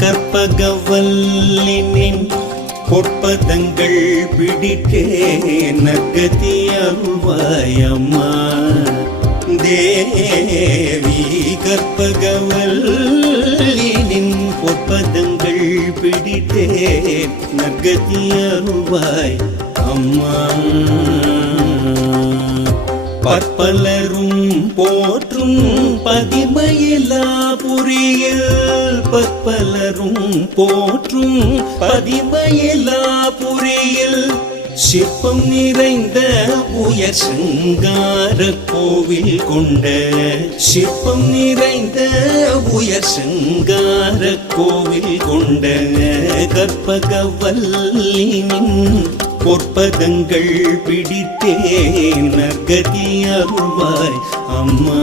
கற்பகவல்லினின் பொற்பதங்கள் பிடித்தே நற்கதி அருள்வாயம்மா தேவி. கற்பகவல்லினின் பொற்பதங்கள் பிடித்தே நற்கதி அருள்வாய் அம்மா. பற்பலரும் போற்றும் பதிமயிலாபுரியில் பற்பலரும் போற்றும் பதிமயிலாபுரியில் சிற்பம் நிறைந்த உயர் சிங்கார கோவில் கொண்ட சிற்பம் நிறைந்த உயர் சிங்கார கோவில் கொண்ட கற்பகவல்லினின் பொற்பதங்கள் பிடித்தே நற்கதி அருள்வாய் அம்மா.